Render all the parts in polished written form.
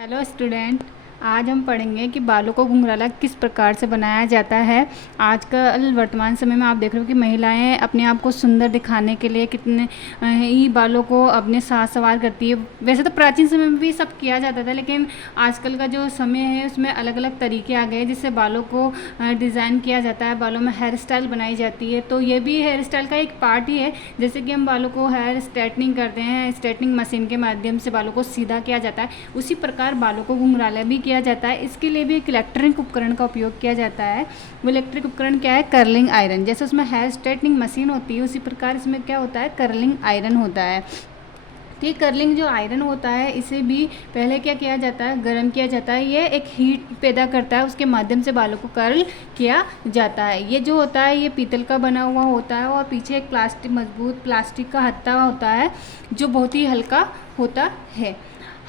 Hello student. आज हम पढ़ेंगे कि बालों को घुंघराला किस प्रकार से बनाया जाता है। आजकल वर्तमान समय में आप देख रहे हो कि महिलाएं अपने आप को सुंदर दिखाने के लिए कितने ही बालों को अपने साथ सवार करती है। वैसे तो प्राचीन समय में भी सब किया जाता था, लेकिन आजकल का जो समय है उसमें अलग अलग तरीके आ गए जिससे बालों को डिज़ाइन किया जाता है, बालों में हेयर स्टाइल बनाई जाती है। तो ये भी हेयर स्टाइल का एक पार्ट ही है। जैसे कि हम बालों को हेयर स्ट्रेटनिंग करते हैं, स्ट्रेटनिंग मशीन के माध्यम से बालों को सीधा किया जाता है, उसी प्रकार बालों को घुंघराला भी किया जाता है। इसके लिए भी एक इलेक्ट्रिक उपकरण का उपयोग किया जाता है। वो इलेक्ट्रिक उपकरण क्या है? Curling iron. जैसे उसमें हेयर स्ट्रेटनिंग मशीन होती है, उसी प्रकार इसमें क्या होता है? कर्लिंग आयरन होता है। तो ये कर्लिंग जो आयरन होता है, इसे भी पहले क्या किया जाता है? गर्म किया जाता है। ये एक हीट पैदा करता है, उसके माध्यम से बालों को कर्ल किया जाता है। ये जो होता है ये पीतल का बना हुआ होता है और पीछे एक मजबूत प्लास्टिक का हत्था होता है जो बहुत ही हल्का होता है।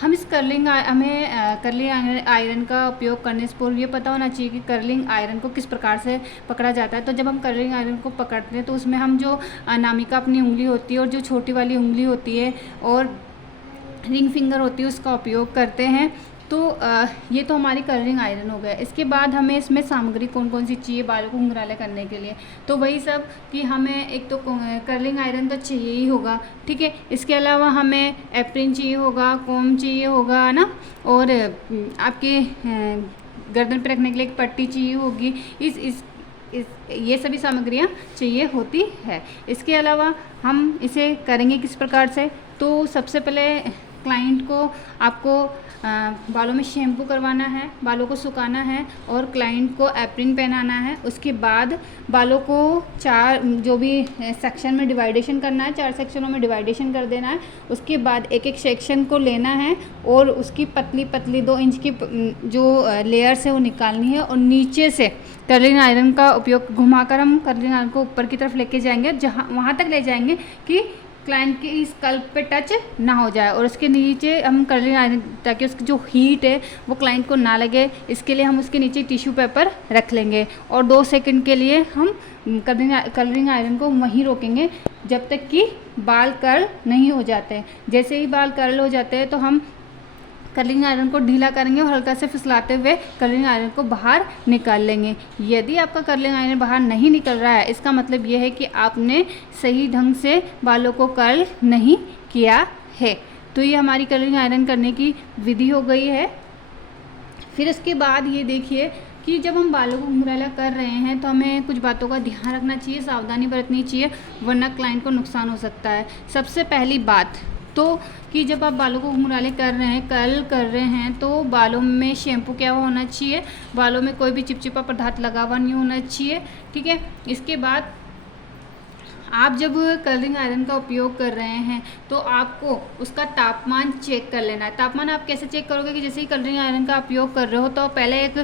हम इस कर्लिंग आयरन का उपयोग करने से पूर्व ये पता होना चाहिए कि कर्लिंग आयरन को किस प्रकार से पकड़ा जाता है। तो जब हम कर्लिंग आयरन को पकड़ते हैं तो उसमें हम जो अनामिका अपनी उंगली होती है और जो छोटी वाली उंगली होती है और रिंग फिंगर होती है उसका उपयोग करते हैं। तो ये तो हमारी कर्लिंग आयरन हो गया। इसके बाद हमें इसमें सामग्री कौन कौन सी चाहिए बालों को घुंघराले करने के लिए? तो वही सब कि हमें एक तो कर्लिंग आयरन तो चाहिए ही होगा, ठीक है। इसके अलावा हमें एप्रिन चाहिए होगा, कॉम्ब चाहिए होगा, है ना, और आपके गर्दन पे रखने के लिए एक पट्टी चाहिए होगी। इस ये सभी सामग्रियाँ चाहिए होती है। इसके अलावा हम इसे करेंगे किस प्रकार से? तो सबसे पहले क्लाइंट को आपको बालों में शैम्पू करवाना है, बालों को सुखाना है और क्लाइंट को एप्रिन पहनाना है। उसके बाद बालों को चार जो भी सेक्शन में डिवाइडेशन करना है, 4 सेक्शनों में डिवाइडेशन कर देना है। उसके बाद एक एक सेक्शन को लेना है और उसकी पतली पतली 2 इंच की जो लेयर्स है वो निकालनी है और नीचे से कर्लिंग आयरन का उपयोग घुमाकर हम कर्लिंग आयरन को ऊपर की तरफ लेके जाएंगे, जहाँ वहाँ तक ले जाएंगे कि क्लाइंट की स्कल्प पे टच ना हो जाए। और उसके नीचे हम कर्लिंग आयरन, ताकि उसकी जो हीट है वो क्लाइंट को ना लगे, इसके लिए हम उसके नीचे टिश्यू पेपर रख लेंगे और 2 सेकंड के लिए हम कर्लिंग आयरन को वहीं रोकेंगे जब तक कि बाल कर्ल नहीं हो जाते। जैसे ही बाल कर्ल हो जाते हैं तो हम कर्लिंग आयरन को ढीला करेंगे और हल्का से फिसलाते हुए कर्लिंग आयरन को बाहर निकाल लेंगे। यदि आपका कर्लिंग आयरन बाहर नहीं निकल रहा है, इसका मतलब ये है कि आपने सही ढंग से बालों को कर्ल नहीं किया है। तो ये हमारी कर्लिंग आयरन करने की विधि हो गई है। फिर इसके बाद ये देखिए कि जब हम बालों को घुंघराला कर रहे हैं तो हमें कुछ बातों का ध्यान रखना चाहिए, सावधानी बरतनी चाहिए, वरना क्लाइंट को नुकसान हो सकता है। सबसे पहली बात तो कि जब आप बालों को घुंघराले कर रहे हैं, कर्ल कर रहे हैं, तो बालों में शैम्पू क्या हुआ होना चाहिए, बालों में कोई भी चिपचिपा पदार्थ लगा हुआ नहीं होना चाहिए, ठीक है। इसके बाद आप जब कर्लिंग आयरन का उपयोग कर रहे हैं तो आपको उसका तापमान चेक कर लेना है। तापमान आप कैसे चेक करोगे कि जैसे ही कर्लिंग आयरन का उपयोग कर रहे हो तो पहले एक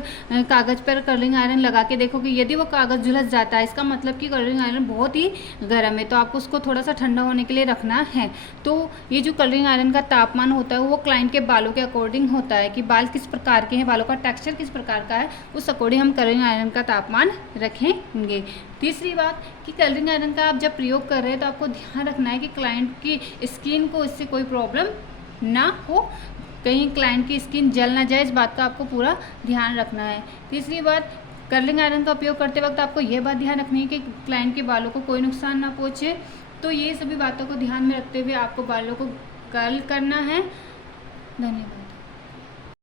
कागज़ पर कर्लिंग आयरन लगा के देखोगे। यदि वो कागज़ झुलस जाता है, इसका मतलब कि कर्लिंग आयरन बहुत ही गर्म है, तो आपको उसको थोड़ा सा ठंडा होने के लिए रखना है। तो ये जो कर्लिंग आयरन का तापमान होता है वो क्लाइंट के बालों के अकॉर्डिंग होता है कि बाल किस प्रकार के हैं, बालों का टेक्स्चर किस प्रकार का है, उस अकॉर्डिंग हम कर्लिंग आयरन का तापमान रखेंगे। तीसरी बात कि कर्लिंग आयरन का आप जब प्रयोग कर रहे हैं तो आपको ध्यान रखना है कि क्लाइंट की स्किन को इससे कोई प्रॉब्लम ना हो, कहीं क्लाइंट की स्किन जल ना जाए, इस बात का आपको पूरा ध्यान रखना है। तीसरी बात, कर्लिंग आयरन का उपयोग करते वक्त आपको यह बात ध्यान रखनी है कि क्लाइंट के बालों को कोई नुकसान ना पहुँचे। तो ये सभी बातों को ध्यान में रखते हुए आपको बालों को कर्ल करना है। धन्यवाद।